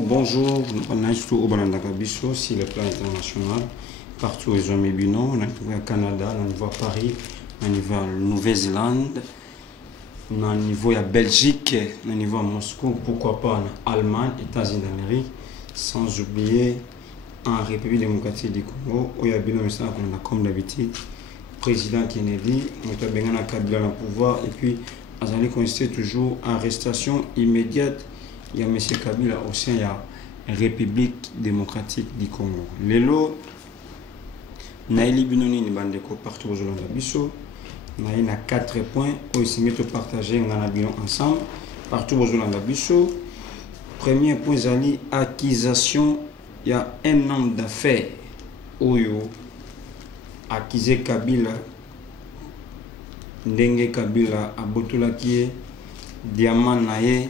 Bonjour, on a tout au Balandakabiso, sur le plan international, partout aux Zomébino, on est au Canada, on est à Paris, on est à Nouvelle-Zélande, on est à Belgique, on est à Moscou, pourquoi pas en Allemagne, États-Unis d'Amérique, sans oublier en République démocratique du Congo, où il y a Bino Messana, comme d'habitude, président Kennedy, on a bien Kabila au pouvoir, et puis on a consisté toujours en arrestation immédiate. Il y a M. Kabila au sein de la République démocratique du Congo. Lelo, Naïli Binoni ni bandeko partout aux Zolanda Bisso. Naïli na 4 points où ils se mettent à partager ensemble partout aux Zolanda Bisso. Premier point, c'est l'accusation. Il y a un homme d'affaires où il a accusé Kabila. Ndenge Kabila a Botola qui est diamant naïe.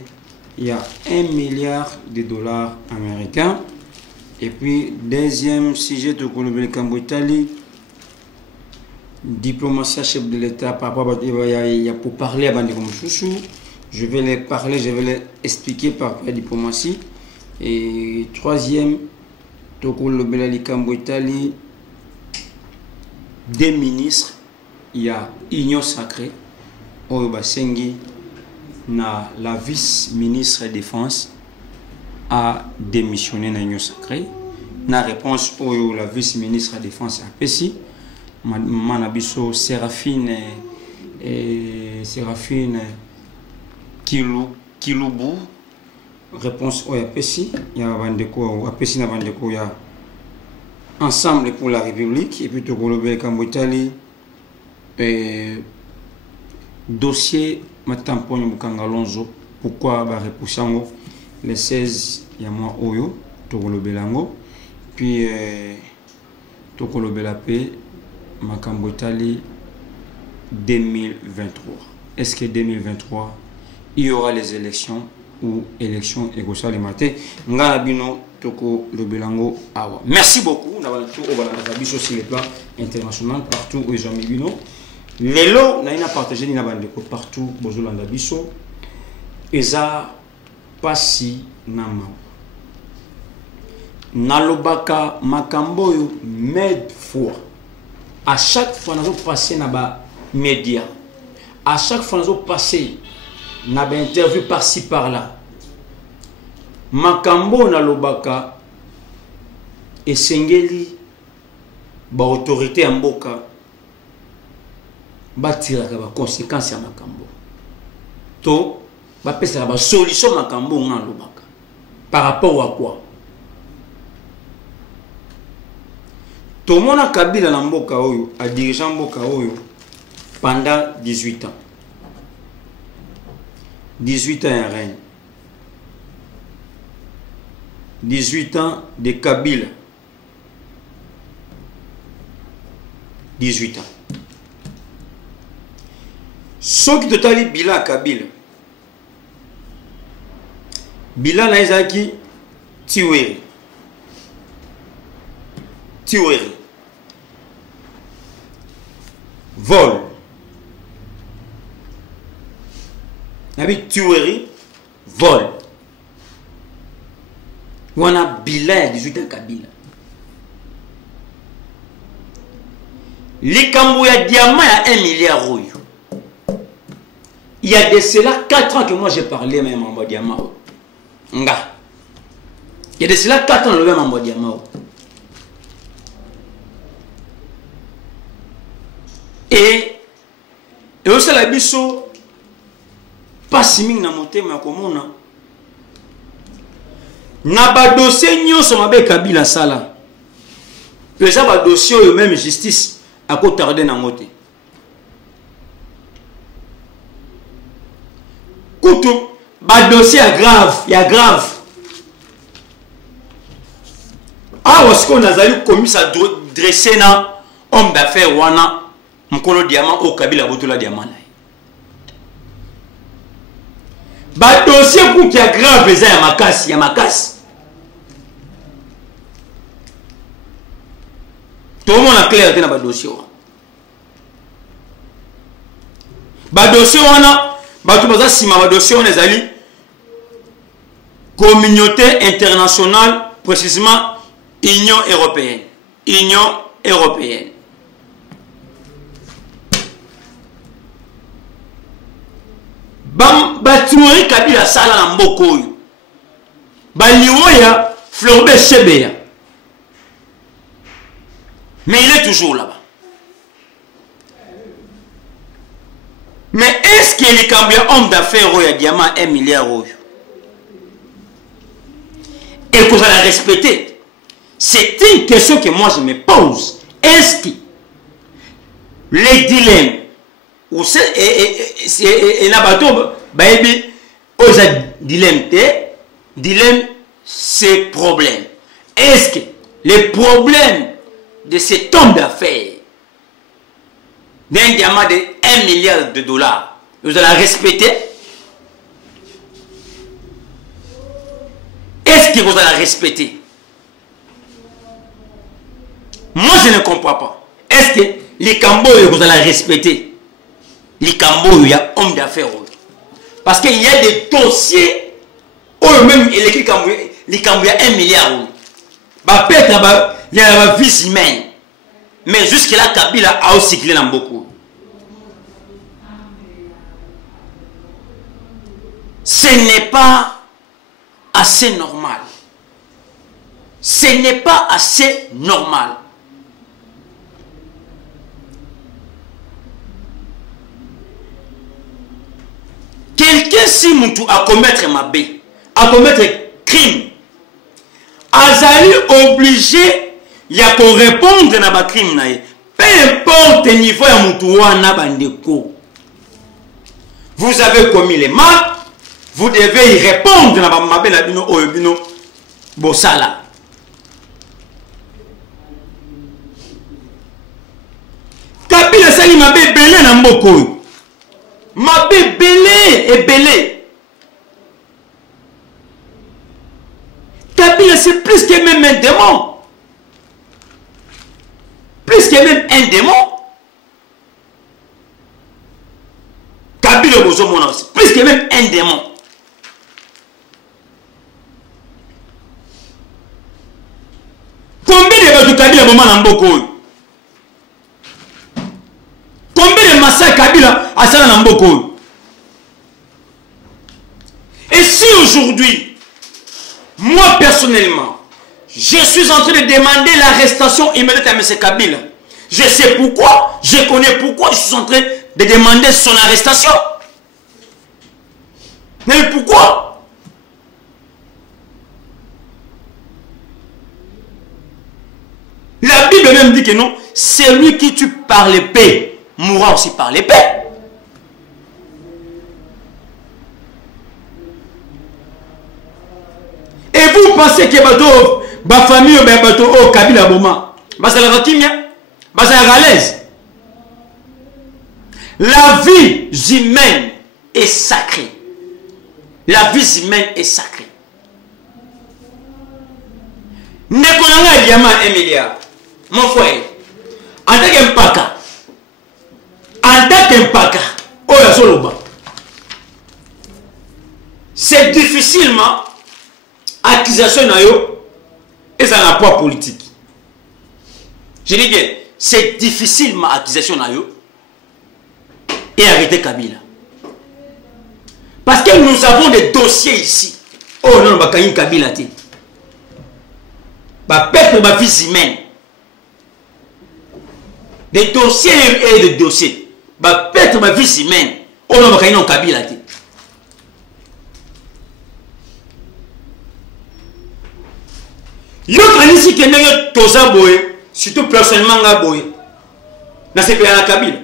Il y a 1 milliard de dollars américains. Et puis, deuxième sujet de Colombie, Italie, diplomatie chef de l'État, par rapport à il y a pour parler à Bandi Chouchou. Je vais les parler, je vais les expliquer par rapport à la diplomatie. Et troisième, Colombie, Italie, des ministres, il y a Union Sacrée, Oyoba Sengi. La vice-ministre de Défense a démissionné dans l'Union Sacrée. La réponse au la vice-ministre de Défense a Pessi. Manabiso Séraphine Kiloubu. Réponse au Pessi. Il y a Bandeko, Pessi na Bandeko, il y a Ensemble pour la République. Et puis Togolobé Italie. Dossier Matamponyo Mukangalonzo, pourquoi repoussango le 16 Yamwa Oyo, Togolobelango, puis Togolobelape, Makambo Italie 2023. Est-ce que 2023 il y aura les élections ou élections égosales les matins? Ngalabino Togolobelango Awa. Merci beaucoup. Nous avons tout au sur le plan international, partout où ils ont mis. Lelo, na ina partagé ni na bandeko partout bozolanda biso eza pasi na mawa nalobaka makambo yo med fois à chaque fois nazo passer na ba média à chaque fois nazo passer na ba interview par-ci par-là makambo nalobaka esengeli ba autorité ya mboka batiraka ba conséquences ya makambo to ba pesa ba solution makambo ngalobaka par rapport à quoi to mona Kabila na mboka oyo a dirigeant mboka oyo pendant 18 ans 18 ans en règne 18 ans de Kabila 18 ans. Ce qui totali Bila Kabila. Bila na ezaki Tiweri. Tiweri. Vol. Nabi Tiweri. Vol. Wana Bila ya 18 Kabila. Likambo ya diamant ya 1 milliard oyo. Il y a de cela 4 ans que moi j'ai parlé même en diamant. Nga. Il y a de cela 4 ans le même en diamant. Et aussi la biso pas si ming na motema komona. Na ba dossier nyonso mabe Kabila sala. Eza ba dossier oyo même justice ako tarder na ngote. Kutu ba dossier ya grave. Ah, est-ce qu'on a zali commis à dresser na homme d'affaires wana mkolo diamant au Kabila botola diamant na. Ba dossier pour qui a grave eza ya makasi. Tout le monde a clair dans ba dossier. Ba dossier wana ba tout baza sima ba dossier on ezali communauté internationale, précisément Union européenne. Union européenne. Batuori Kabila sala na mboko oyo. Baliwoya Florbe Chebeya. Mais il est toujours là-bas. Mais est-ce qu'il est combien homme d'affaires oyo diamant 1 milliard oyo? Et que vous allez respecter. C'est une question que moi je me pose. Est-ce que les dilemmes ou c'est et la bateau baby aux dilemme c'est problème. Est-ce que les problèmes de cet homme d'affaires d'un diamant de 1 milliard de dollars vous allez respecter? Est-ce que vous allez respecter? Moi je ne comprends pas. Est-ce que les Cambodgiens vous allez respecter? Les Cambodgiens, homme d'affaires. Parce qu'il y a des dossiers où même les Cambodgiens 1 milliard. Peut-être il y a une vie humaine. Mais jusque-là, Kabila a aussi cyclé dans beaucoup. Ce n'est pas assez normal. Ce n'est pas assez normal. Quelqu'un si moutou a commettre ma bé, a commettre crime, azali obligé ya ko répondre na ba crime na ye. Peu importe le niveau ya moutou wana bandeko. Vous avez commis les mal, vous devez y répondre na ba mabe na bino oyo bino bosala. Kabila sali mabe belé na mboko. Ma belé et belé. Kabila c'est plus que même un démon. Plus que même un démon. Kabila plus que même un démon. Combien de gens Kabila moment en Mboko? Combien de massacres Kabila a ça dans Mboko? Et si aujourd'hui, moi personnellement, je suis en train de demander l'arrestation immédiate à M. Kabila, je sais pourquoi, je connais pourquoi je suis en train de demander son arrestation. Mais pourquoi? La Bible même dit que non, c'est lui qui tue par l'épée mourra aussi par l'épée. Et vous pensez que ma famille ou Kabila Boma, c'est la rakimia, c'est la galaise. La vie humaine est sacrée. La vie humaine est sacrée. Ne connaissez diamant 1 milliard. Mon frère, en tant qu'empaka, c'est difficilement accusation et ça n'a pas politique. Je dis bien, c'est difficilement accusation et arrêter Kabila. Parce que nous avons des dossiers ici. Oh non, Kabila. Perdre ma vie humaine. Des dossiers et des dossiers. Perdre ma vie humaine. Oh non, Kabila. Yo kanisi kendenge toza boye, surtout personnellement nga boye. Na sepela na Kabila.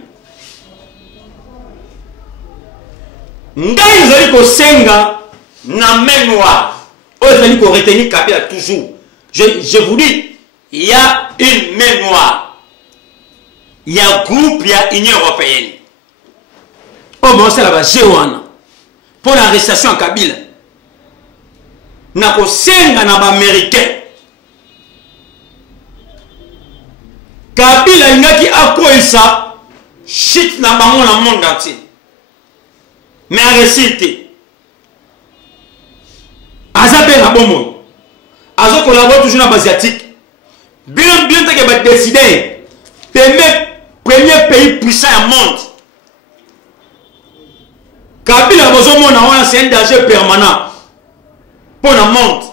Ngai ezali ko senga na main noire. O ezali ko retenir Kabila toujours. Je vous dis, il y a une main noire. Il y a un groupe, il y a Union européenne. Oh bon, c'est là-bas, Géouana. Pour l'arrestation à Kabila. Na ko senga na ba américain. Kabila ingaki akoisa shit na bango na monde entier. Mais en récité. Azabe na bomo. Azo collabore toujours na asiatique. Bien que va décider. Premier pays puissant au monde. Kabila bozomona c'est un danger permanent pour le monde.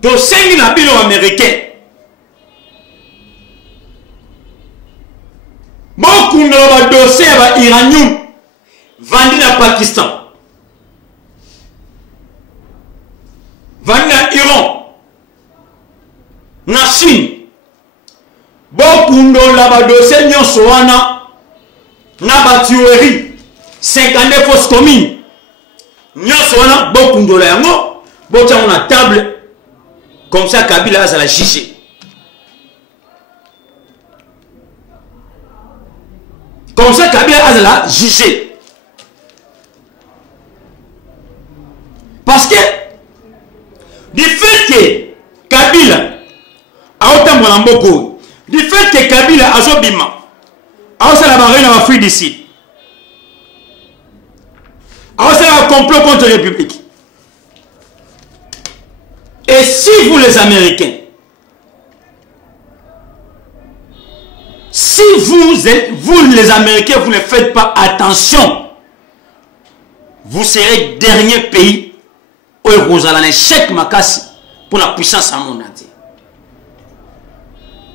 Donc 5 na bino américain. Beaucoup de dossiers iraniens vendus dans le Pakistan, vendus dans l'Iran, dans la Chine. Beaucoup de dossiers na ba tuerie 59 fausses communes. Nyosona beaucoup de yango botia na table comme ça Kabila a la jugé. Comme ça, Kabila a la jugé. Parce que, du fait que Kabila a autant de beaucoup, du fait que Kabila a Zobima, a aussi la barrière dans l'Afrique d'ici, a aussi un complot contre la République. Et si vous les Américains, si vous les Américains, vous ne faites pas attention, vous serez le dernier pays où vous allez en échec makasi pour la puissance en monde entier.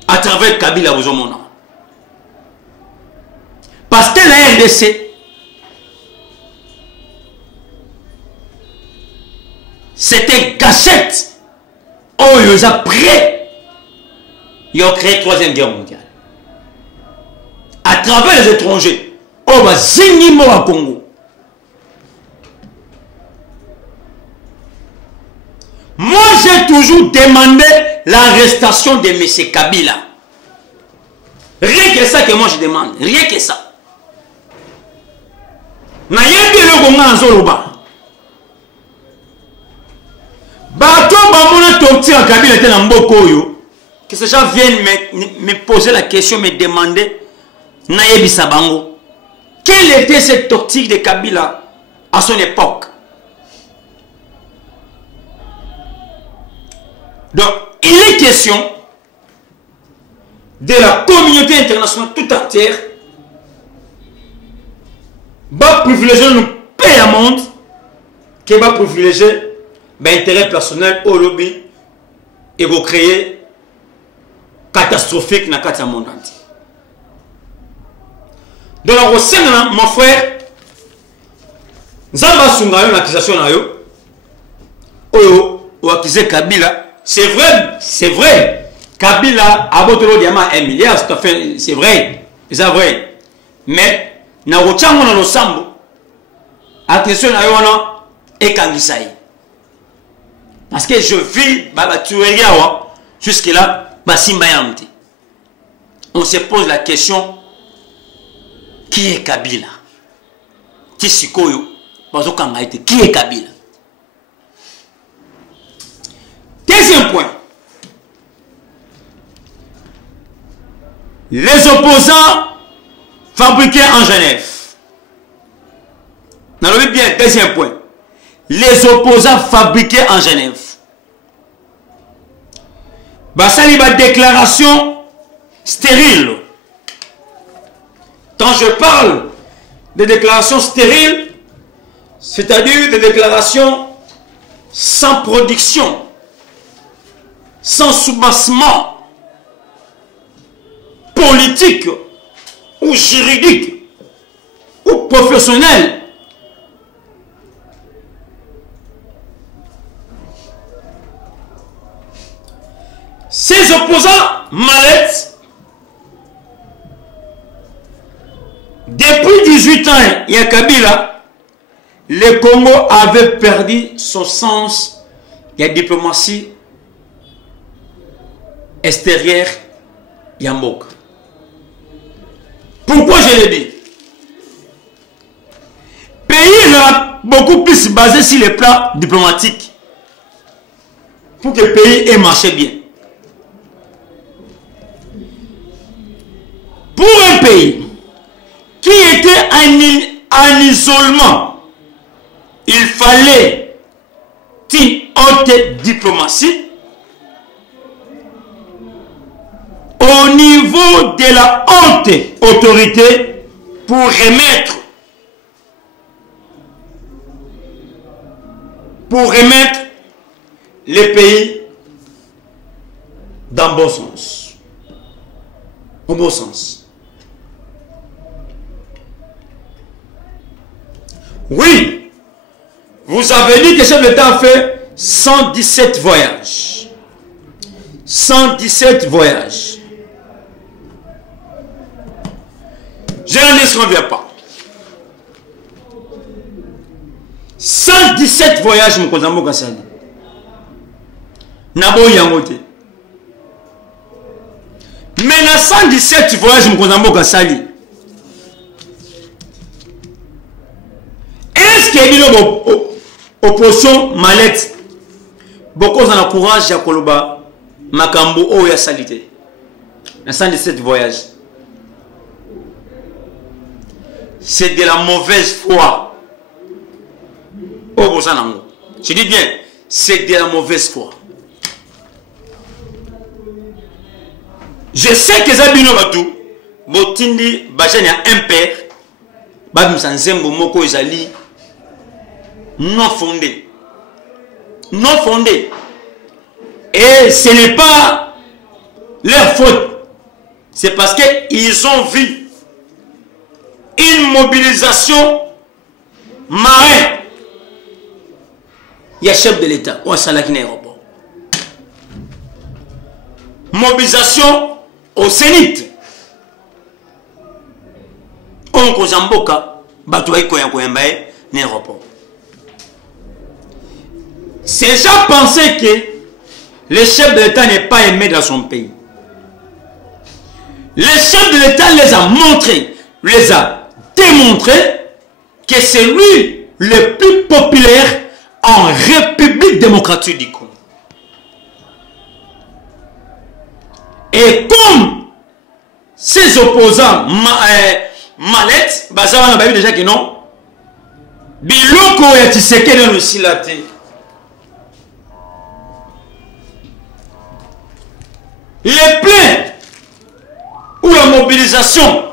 À travers Kabila, vous avez mon. Parce que la RDC, c'était une cachette. Oh, ils ont prêt. Ils ont créé la 3e guerre mondiale. À travers les étrangers, on va zingimo à Congo. Moi, j'ai toujours demandé l'arrestation de M. Kabila. Rien que ça que moi je demande. Rien que ça. Na yebi le Congo en Zoloba. Bato bamona torture à Kabila était dans Mbokoyo. Que ces gens viennent me poser la question, me demander. Nayebi Sabango. Quelle était cette torture de Kabila à son époque? Donc, il est question de la communauté internationale tout entière va privilégier le pays à monde qui va privilégier l'intérêt personnel au lobby et va créer catastrophique dans le monde entier. Donc, au sein de mon frère, Zamba Sungayo, l'accusation, ou accusé Kabila, c'est vrai. Kabila a voté le diamant 1 milliard, c'est vrai. C'est vrai. Mais, na wochango na losambo, accusation na yona, et Kangisaï. Parce que je vis, jusque là, on se pose la question. Qui est Kabila? Qui est Kabila? Deuxième point. Les opposants fabriqués en Genève. N'allons bien, deuxième point. Les opposants fabriqués en Genève. Ça y va déclaration stérile. Quand je parle de déclarations stériles, c'est-à-dire des déclarations sans production, sans soubassement politique ou juridique ou professionnel, Ses opposants mallettes, depuis 18 ans, il y a Kabila, le Congo avait perdu son sens de la diplomatie extérieure Yambok. Pourquoi je le dis? Pays est beaucoup plus basé sur les plans diplomatiques pour que le pays ait marché bien. Pour un pays qui était en isolement, il fallait une haute diplomatie au niveau de la haute autorité pour remettre les pays dans le bon sens. Au bon sens. Oui, vous avez dit que ce chef d'État a fait 117 voyages. 117 voyages. Je ne reviens pas. 117 voyages, mon cousin Mokassali. Nabo Yangote. Mais dans 117 voyages, mon cousin Mokassali. Est-ce qu'il y a une opposition mallette? Beaucoup ont le courage de Koloba, Makambo, ou ya salité. Dans 117 voyages. C'est de la mauvaise foi. Oh, je dis bien, c'est de la mauvaise foi. Je sais que Zabino Batou, Botindi, Bajani a un père, Babim Sanzembo Moko Ezali, non fondé. Non fondé. Et ce n'est pas leur faute. C'est parce qu'ils ont vu une mobilisation marin. Il y a chef de l'État. Ou à Salakine aéroport. Mobilisation au Zénith. On Kozamboka, Batouaï Koyankoyambaye, l'aéroport. Ces gens pensaient que le chef de l'État n'est pas aimé dans son pays. Le chef de l'État les a montrés, les a démontré que c'est lui le plus populaire en République démocratique du Congo. Et comme ses opposants mallettes, ça on a vu déjà que non. Biloko et Tshisekedi dans le silaté. Les plaintes ou la mobilisation,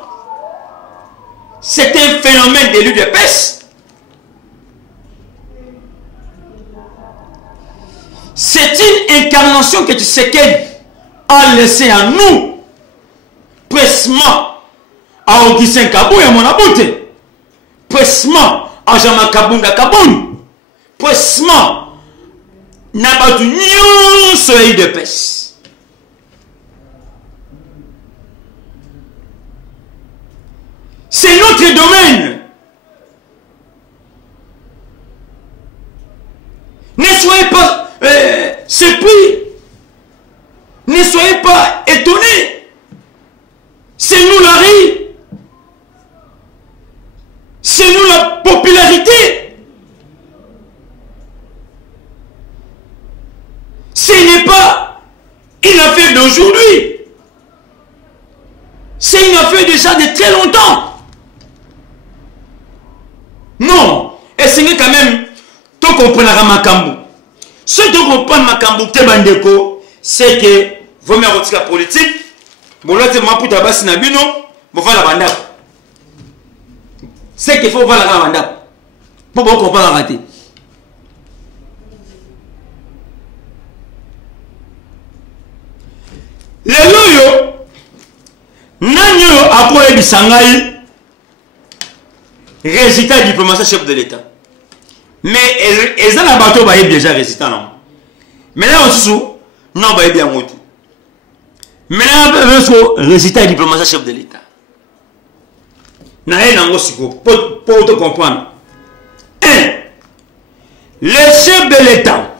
c'est un phénomène de l'UDPS. C'est une incarnation que Tshisekedi a laissé à nous, pressement à Augustin Kabou et à Monabouté, pressement à Jean-Marc Kabunda Kaboun, pressement Nabatu Nyon Soleil de Pes. C'est notre domaine. Ne soyez pas surpris. Ne soyez pas étonnés. C'est nous la rue. C'est nous la popularité. Ce n'est pas une affaire d'aujourd'hui. C'est une affaire déjà de très longtemps. Non. Et c'est quand même, tout comprendre Makambu. Ce que comprendre Makambu, c'est que vous me retirez la politique, vous l'avez dit, c'est qu'il faut voir la banda. Pour qu'on peut arrêter. Les loyaux, Nanyo après Bisangaï, résultat diplomatique chef de l'État. Mais ils ont un bateau déjà résultat non. Mais là aussi, non, bah bien monté. Maintenant, résultat diplomatique chef de l'État. Pour te comprendre. 1. Le chef de l'État,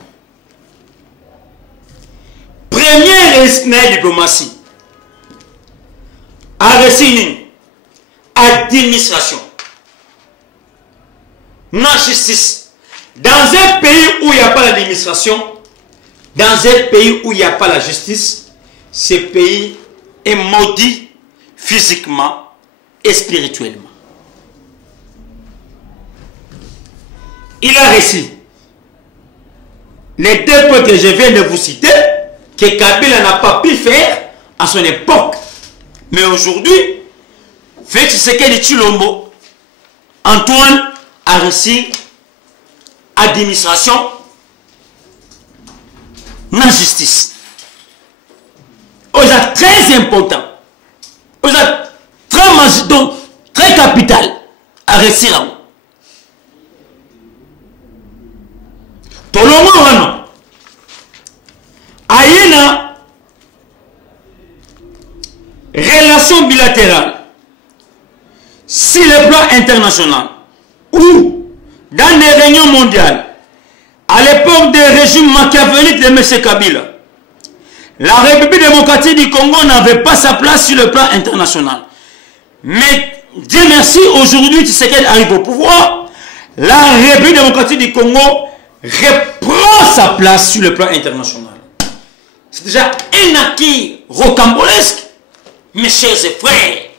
premier diplomatie, a reçu administration, non justice. Dans un pays où il n'y a pas l'administration, dans un pays où il n'y a pas la justice, ce pays est maudit physiquement et spirituellement. Il a reçu les 2 points que je viens de vous citer, que Kabila n'a pas pu faire à son époque. Mais aujourd'hui, Félix Tshisekedi Tshilombo, Antoine a reçu administration, non justice. C'est très important. C'est très capital à réussir. Tolongo Ayena relation bilatérale sur le plan international ou dans les réunions mondiales à l'époque des régimes machiavéliques de M. Kabila, la République démocratique du Congo n'avait pas sa place sur le plan international. Mais Dieu merci, aujourd'hui Tshisekedi arrive au pouvoir, la République démocratique du Congo reprend sa place sur le plan international. C'est déjà un acquis rocambolesque, mes chers frères.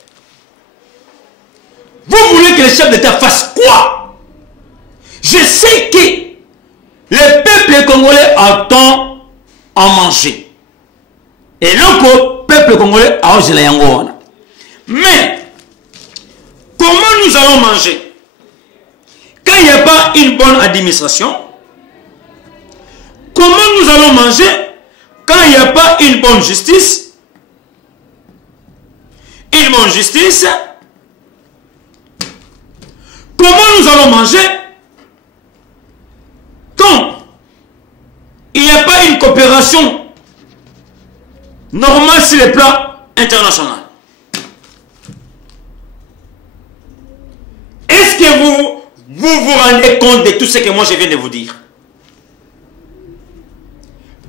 Vous voulez que le chef d'État fasse quoi? Je sais que le peuple congolais attend à manger. Et le peuple congolais a osé la yango. Mais, comment nous allons manger? Quand il n'y a pas une bonne administration, comment nous allons manger quand il n'y a pas une bonne justice? Une bonne justice. Comment nous allons manger quand il n'y a pas une coopération normale sur le plan international? Est-ce que vous rendez compte de tout ce que moi je viens de vous dire?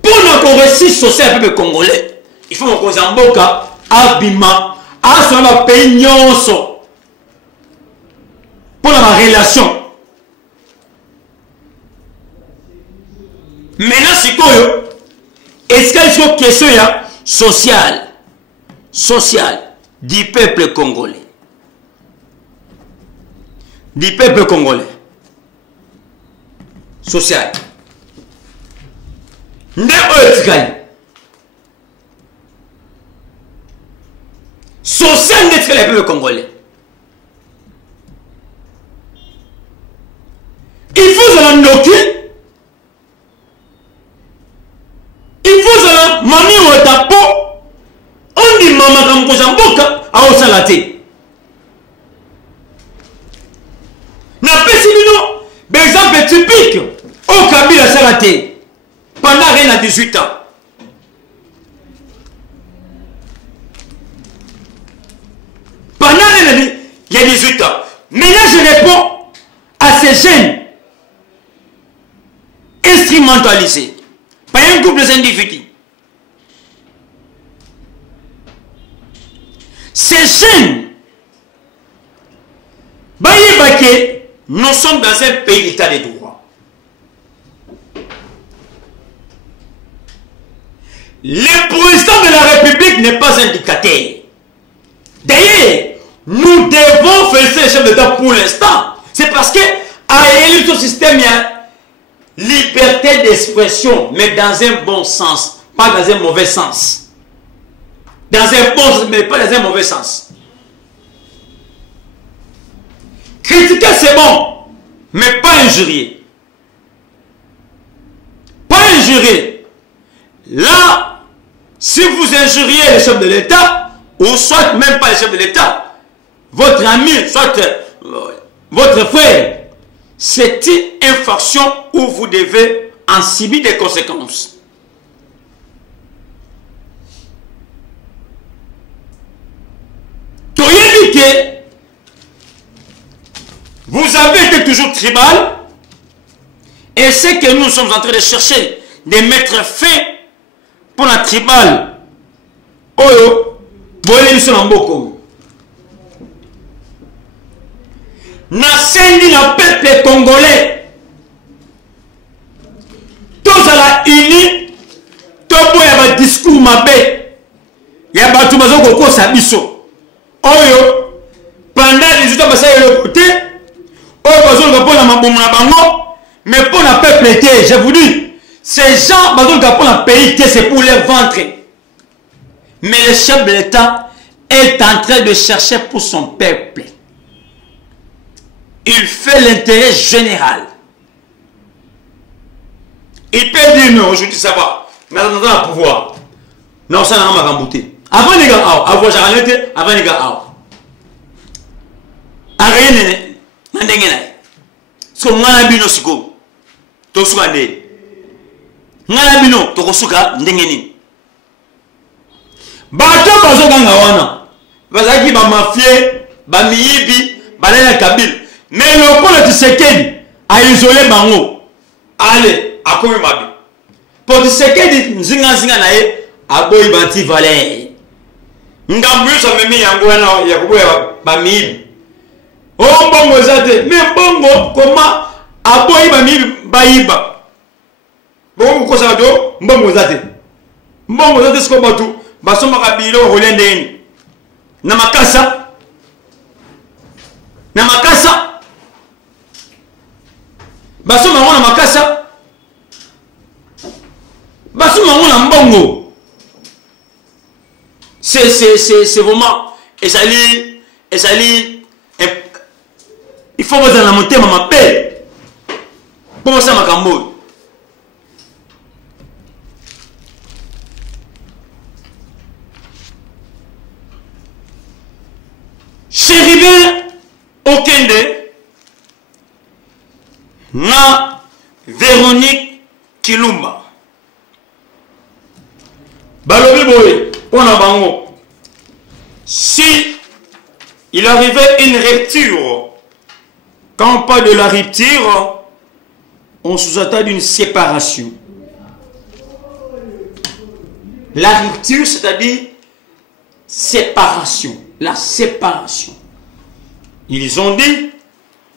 Pour qu'on réussisse social peuple congolais, il faut qu'on Zamboka, Abima, Asama pays nyonso. Pour la relation. Maintenant, c'est quoi? Est-ce qu'il y a une question sociale du peuple congolais? Du peuple congolais. Social. Social n'est-ce que le peuple congolais? Il faut se noter. Il faut se mami ou tapo. On dit maman comme Kozamboka à Osalate. N'a pas si nous, exemple typique au Kabila Salate pendant rien à 18 ans. Pendant rien il y a 18 ans. Mais là je réponds à ces jeunes instrumentalisés par un groupe d'individus. Ces jeunes, nous sommes dans un pays d'état de droit. Le président de la République n'est pas un dictateur. D'ailleurs, nous devons féliciter le chef d'État pour l'instant. C'est parce que à élire ce système, il y a liberté d'expression, mais dans un bon sens, pas dans un mauvais sens. Dans un bon sens, mais pas dans un mauvais sens. Critiquer, c'est bon, mais pas injurier. Pas injurier. Là, si vous injuriez le chef de l'État, ou soit même pas le chef de l'État, votre ami, soit votre frère, c'est une infraction où vous devez en subir des conséquences. que vous avez été toujours tribal et c'est que nous sommes en train de chercher de mettre fin pour la tribal. Oyo, bolé sur l'amboko. Nasendi na peuple congolais. Tous à la unie, tout y a un discours mabé. Il y a un bateau qui est biso. Oyo, pendant les autres passagers de l'autre côté, oyo, pour la maboum na bango, mais pour le peuple, je vous dis, ces gens, pour le pays, c'est pour leur ventre. Mais le chef de l'État est en train de chercher pour son peuple. Il fait l'intérêt général. Il peut dire non, aujourd'hui ça va. Mais on a le pouvoir. Non, ça n'a pas rembouté. Avant les gars, avant j'ai arrêté, avant les gars, arrêtez, n'endengez. Ce qu'on a bino siko, to suande. N'ala bino to kosuka ndengeni. Bato bazo ganga wana. Bazaki ba mafie, ba miyibi, ba na Kabila. Mais le pôle Tshisekedi a isolé bango. Allez, à quoi mabi. Pour Tshisekedi nzinga na ye aboyi banti valeur. Ngambu so memi yango na ya kuboya ba miyibi. Oh bongo zate, mais bongo comment aboyi ba miyibi bayiba. Bongo ko sa do mbongo zate. Mbongo zate sko batu basoma kabilo rolende ni. Na makasa. Na makasa. Basoma ngona makasa. Basoma ngona mbongo. C'est vraiment et ça lit il faut vous en monter ma paix. Comment ça makambo? Chéribin Okende na Véronique Kilumba balobi boye pona bango si il arrivait une rupture, quand on parle de la rupture on sous-entend d'une séparation. La rupture c'est-à-dire séparation, la séparation. Ils ont dit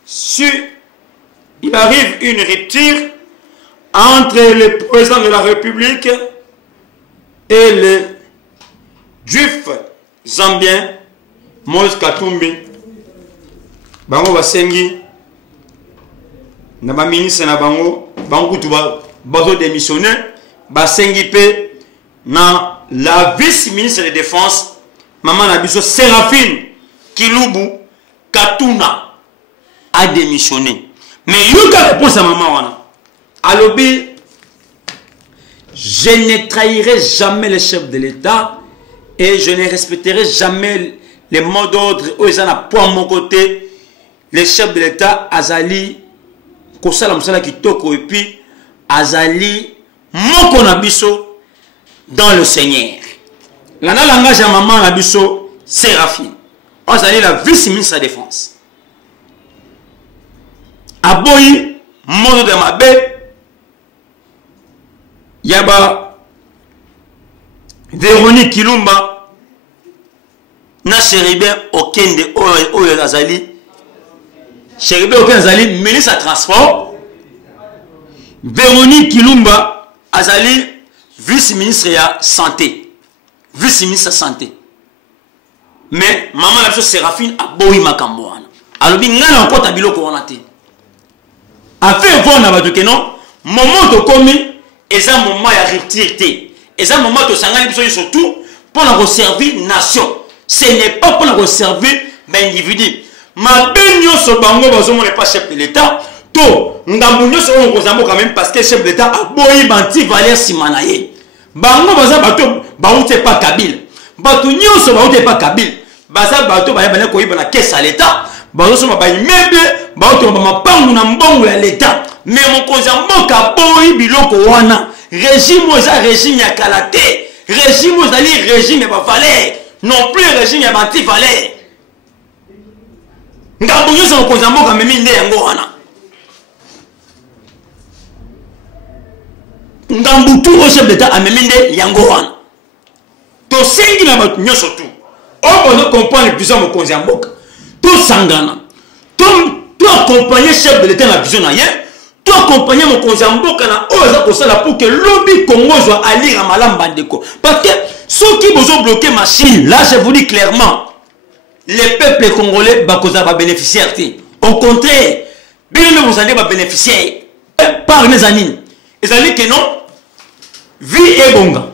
si il arrive une rupture entre le président de la République et le juif zambien Moïse Katumbi. Bango basengi na ba ministre na bango kutu bazo démissionner basengi pe na la vice-ministre de défense maman na biso Séraphine Kilubu Katuna a démissionné. Mais Yuka répond à maman wana. Alobi, je ne trahirai jamais le chef de l'État et je ne respecterai jamais les mots d'ordre où ils en pour mon côté. Le chef de l'État Azali Kosala Msala Kitoko et puis Azali Moko Nabiso dans le Seigneur. Lana langage à maman Nabiso Séraphine. Azali la vice-ministre de la Défense. Aboyi modo de ma bête. Yaba Véronique Kilumba na Chéribin Okende Oyo Azali. Chéribin Okende Azali ministre à transport. Véronique Kilumba Azali vice-ministre ya santé. Vice-ministre santé. Mais maman la Séraphine Aboyi makambo wana. Alobi ngana encore tabiloko wana te. Afin voir na bato que non moment to komi et ça moment ya rupture et ça moment to sangani biso surtout pour la servir nation. Ce n'est pas pour la servir individu. Ma benyo so bango bazo mon pas chef de l'État to ndambunyo so on kozambo quand même parce que chef de l'État a boyi banti valeur simanaye. Bango baza bato baute pas Kabila. Bato nyoso baute pas Kabila. Baza bato ba yabana ko yibana caisse à l'État. Bazo so ba immeuble bato ba mapangu na mbongo ya l'État. Mais mon cousin mboka boyi biloko wana régime oza régime ya kalate régime ozali régime ya valeur non plus régime ya banti valeur ngambo nyonso mokonzi ya mboka amemi nde yango wana ngambu tu au chef d'état amemi nde yango wana tosengi na bato nyonso tu oyo bozo comprendre vision mokonzi ya mboka tosangana toaccompagner chef de l'état na vision na ye toaccompagner mokonzi ya mboka na oyo aza kosala pour que lobi Congo zwa alira malamu bandeko parce que soki bozo bloquer machine là je vous dis clairement les peuples congolais bakoza ba bénéficiaire au contraire bien vous allez ba bénéficiaire par mes amis ezali que non vie et bonga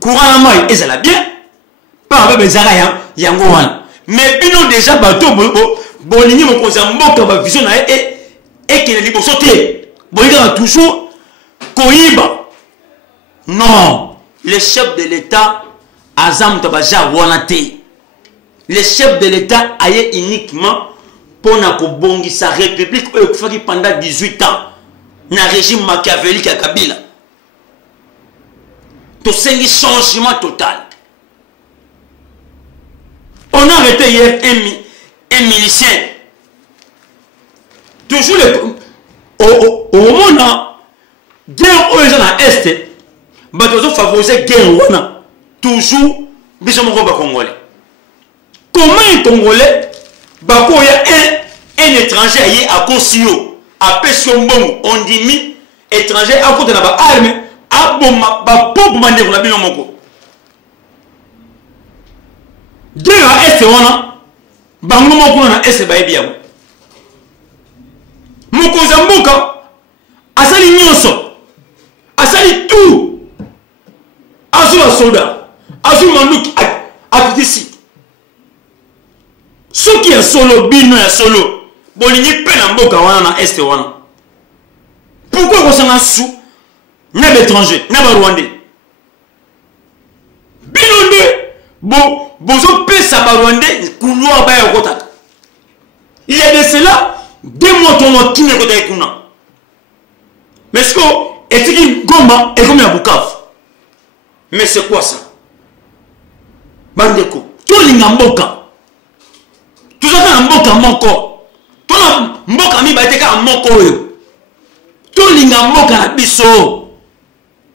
courant na mai ezala bien par ba bezara yango wana mais bino déjà bato bolingi mokonzi ya mboka ba vision na et que les liboso te bolinga toujours koyiba non le chef de l'état azam tabaja wana te le chef de l'état aye uniquement pour na kobongisa république oyo kufaki pendant 18 ans na régime machiavélique ya Kabila to sengi changement total. On a arrêté hier un milicien toujours au moment guerre oyo eza na est bato zo favoriser guerre wana toujours biso moko ba congolais. Comment un Congolais, il y a un étranger qui est à Kosio, à Pessombon, on dit mi, étranger à côté de la arme, à Boma, pour demander pour la bille en moko. Guerre à Est, on a, Bango Moko na Est, c'est bien. Moko Zamboka, Asali Nyonso, Asali tout, Azul à soldat, Azul Mandouk, à tout ici. Ce qui est solo, bino est solo. Boligny peine en boka wana na est wana. Pourquoi vous s'en sous? N'a d'étranger, n'a pas rwandais. Bino de bozo pesa ba rwandais kunwa ba ya kota. Il y a de cela 2 mois ton qui ne kota kuna. Mais ce que est-ce Goma et comme ya Bukavu. Mais c'est quoi ça? Bandeko, tout l'ingamboka. Tout ça fait un mboka moko. Tout le mboka mi baite ka moko yo. Tout linga mboka na biso.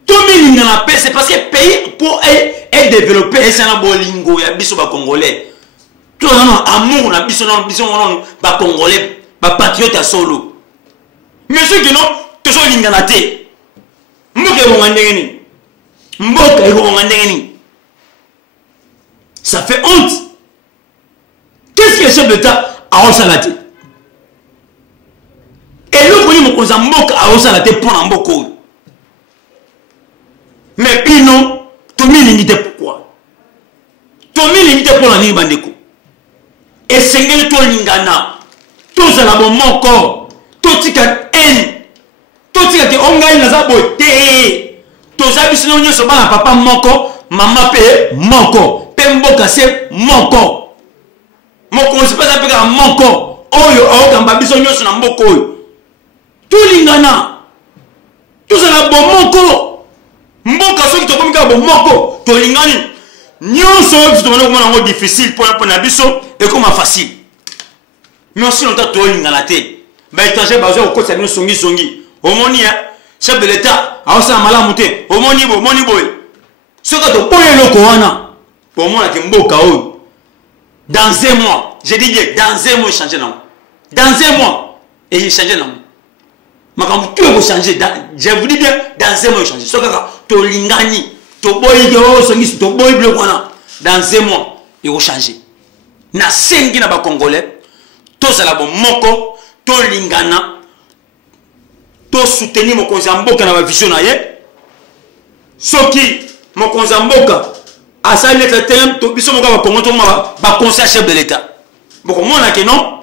Tout mi linga na paix c'est parce que pays pour être développé et c'est un bolingo ya biso ba congolais. Tout ça amour na biso non biso non ba congolais ba patriote à solo. Mais ceux qui non tout ça linga na te. Mboka bo ngandenge ni. Mboka bo ngandenge ni. Ça fait honte. Qu'est-ce que le chef d'État a resalaté? Et le premier mokonzi mboka a resalaté pour un mboko. Mais puis non, Tomi limité pourquoi? Tomi limité pour la nuit bandeko. Et sengeli to lingana. To zala bon moko. To tika haine. To tika ke ongai na za bote. To zabi sino nyoso bana papa moko, mama pe moko. Pe mboka se moko. Mokonzi pesa peka moko oyo aokamba biso nyonso na mboko oyo tulingana tozala bomoko mboka soki tokomika bomoko tolingani nyonso oyo tomona komona ngo difficile pour na biso ekoma facile mais aussi longtemps tolingana te ba étranger bazwa kokosa bino songi omoni chef de l'état aosala malamu te omoni boye soki toboye eloko wana pomona ke mboka oyo dans 1 mois, je dis bien, dans 1 mois, il change non. Dans 1 mois, et il change non. Mais quand tu veux changer, je vous dis bien, dans 1 mois, il change. Ce que tu lingani, tu bois, tu bois, dans 1 mois, il va changer. Na 5 na ba congolais, tous à la bon moko, to lingana, to soutenir mon konzamboka na ba vision na ye. Soki mon konzamboka à ça, il est le terme, tout le monde va conseiller chef de l'État. Bon, comment on a que non?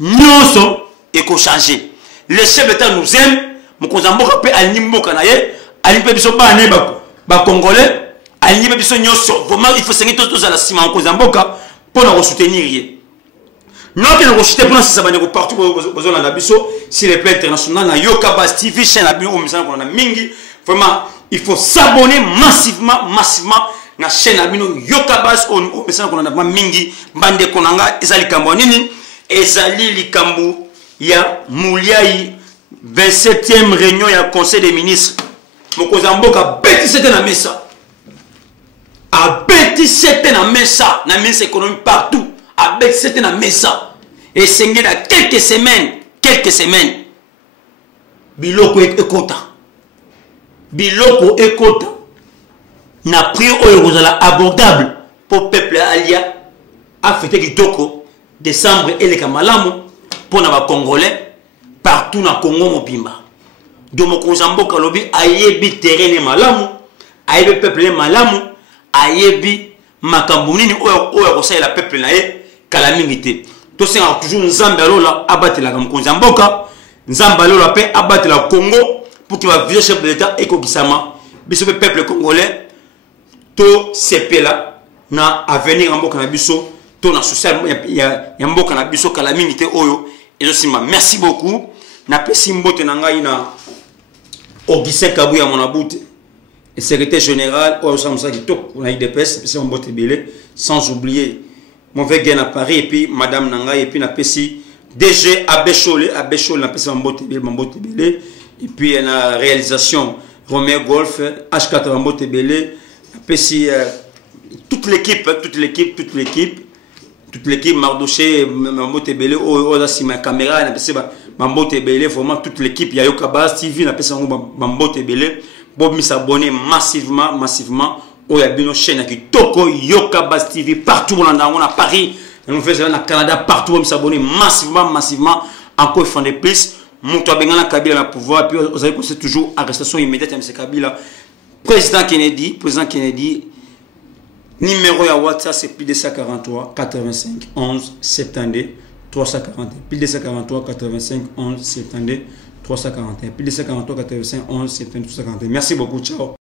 Nous sommes changer. Le chef de l'État nous aime, mon consambo peut aligner mon canaille, aligner biso bané ba congolais, aligner biso nyonso. Vraiment, il faut s'engager tous à la ciment en consamboka pour nous soutenir. Non, que nous rejetons pour nous ça va partout besoin de la biso sur les plans internationaux, na Yokabas TV chaîne la bio au message qu'on a mingi. Vraiment, il faut s'abonner massivement. Na chaîne abino Yokabas au message qu'on a mingi bande konanga ezali kambo nini ezali likambu ya Mouliaï 27e réunion ya conseil des ministres. Mokozamboka beti c'était na mesa. A beti c'était na mesa, na ministre économique partout. A beti c'était na mesa. Et c'est dans quelques semaines. Biloko ekota. Biloko ekota. Na prix oyo abordable pour peuple alia a fêté kitoko décembre et les kamalamu pour na Congolais partout na Congo mobimba. Donc mokozamboka lobi ayebi terrain malamu, ayebi peuple malamu, ayebi makambo nini oyo kosala la peuple na ye kala mingité. To senga toujours nzambe alola abatela mokozamboka, nzambe alola pe abatela Congo pour qu'il va viser chef de l'état et kokisama biso peuple congolais to sepela na avenir mboka na biso to na social ya mboka na biso kala mingité oyo ezosima. Merci beaucoup. Na pesi mbote na ngai na Augustin Kabouya Monabute et secrétaire général au Samsa Kitoko on a IDPS pesi mbote belé sans oublier mon vegan à Paris et puis madame Nangai et puis na pesi DG Abechole na pesi mbote belé et puis la réalisation Romain Golf H4 mbote belé na pesi toute l'équipe Mardoché mbote belé o si ma caméra na pesi Mambote Belé, vraiment toute l'équipe, Yayoka Bas TV, n'a pas ça Mambote Belé, Bob s'abonner massivement, au Yabino chaîne qui Toko, Yoka Bas TV, partout on a Paris, nous faisons au Canada, partout on s'abonner massivement, encore une fois de plus, Moutou Bengana Kabila na pouvoir, puis vous savez que c'est toujours arrestation immédiate à M. Kabila. Président Kennedy, numéro à WhatsApp c'est plus de 143 85 11 72 341, pile 243 85 11 72 341, pile 243 85 11 72 341. Merci beaucoup, ciao.